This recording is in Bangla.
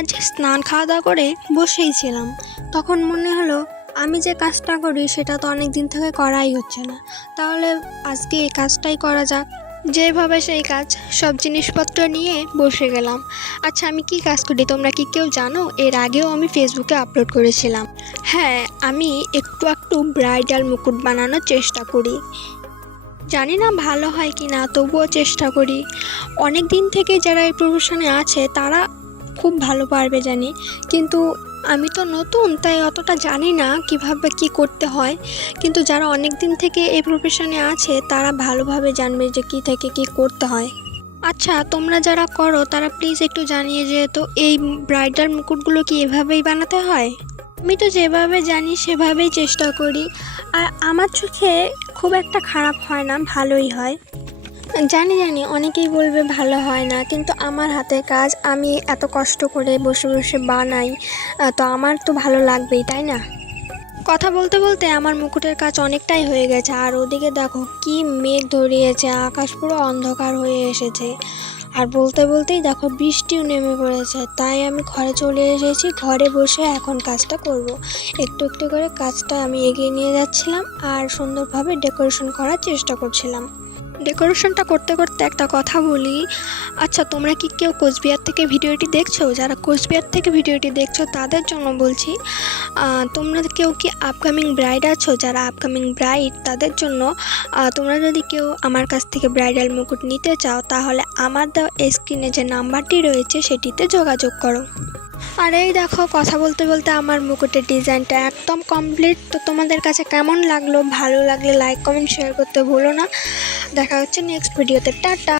আজ স্নান খাওয়া দাওয়া করে বসেই ছিলাম। তখন মনে হলো আমি যে কাজটা করি সেটা তো অনেক দিন থেকে করাই হচ্ছে না, তাহলে আজকে এই কাজটাই করা যাক। যেভাবে সেই কাজ, সব জিনিসপত্র নিয়ে বসে গেলাম। আচ্ছা, আমি কি কাজ করি তোমরা কি কেউ জানো? এর আগেও আমি ফেসবুকে আপলোড করেছিলাম। হ্যাঁ, আমি একটু একটু ব্রাইডাল মুকুট বানানোর চেষ্টা করি। জানি না ভালো হয় কি না, তবুও চেষ্টা করি। অনেক দিন থেকে যারা এই প্রফেশনে আছে তারা খুব ভালো পারবে জানি, কিন্তু আমি তো নতুন, তাই অতটা জানি না কিভাবে কি করতে হয়। কিন্তু যারা অনেক দিন থেকে এই প্রফেশনে আছে তারা ভালোভাবে জানবে যে কী থেকে কী করতে হয়। আচ্ছা, তোমরা যারা করো তারা প্লিজ একটু জানিয়ে, যেহেতু এই ব্রাইডাল মুকুটগুলো কি এভাবেই বানাতে হয়? আমি তো যেভাবে জানি সেভাবেই চেষ্টা করি, আর আমার চোখে খুব একটা খারাপ হয় না, ভালোই হয়। জানি জানি অনেকেই বলবে ভালো হয় না, কিন্তু আমার হাতের কাজ, আমি এত কষ্ট করে বসে বসে বানাই, তো আমার তো ভালো লাগবেই, তাই না? কথা বলতে বলতে আমার মুকুটের কাজ অনেকটাই হয়ে গেছে, আর ওদিকে দেখো কি মেঘ ধরিয়েছে, আকাশ পুরো অন্ধকার হয়ে এসেছে। আর বলতে বলতেই দেখো বৃষ্টিও নেমে পড়েছে, তাই আমি ঘরে চলে এসেছি। ঘরে বসে এখন কাজটা করব। একটু একটু করে কাজটা আমি এগিয়ে নিয়ে যাচ্ছিলাম আর সুন্দরভাবে ডেকোরেশন করার চেষ্টা করছিলাম। ডেকোরেশনটা করতে করতে একটা কথা বলি। আচ্ছা, তোমরা কি কেউ কোচবিহার থেকে ভিডিওটি দেখছো? যারা কোচবিহার থেকে ভিডিওটি দেখছো তাদের জন্য বলছি, তোমরা কেউ কি আপকামিং ব্রাইড আছো? যারা আপকামিং ব্রাইড তাদের জন্য, তোমরা যদি কেউ আমার কাছ থেকে ব্রাইডাল মুকুট নিতে চাও তাহলে আমার দেওয়া স্ক্রিনে যে নাম্বারটি রয়েছে সেটিতে যোগাযোগ করো। আর এই দেখো, কথা বলতে বলতে আমার মুকুটের ডিজাইনটা একদম কমপ্লিট। তো তোমাদের কাছে কেমন লাগলো? ভালো লাগলে লাইক কমেন্ট শেয়ার করতে ভুলো না। দেখা হচ্ছে নেক্সট ভিডিওতে। টাটা।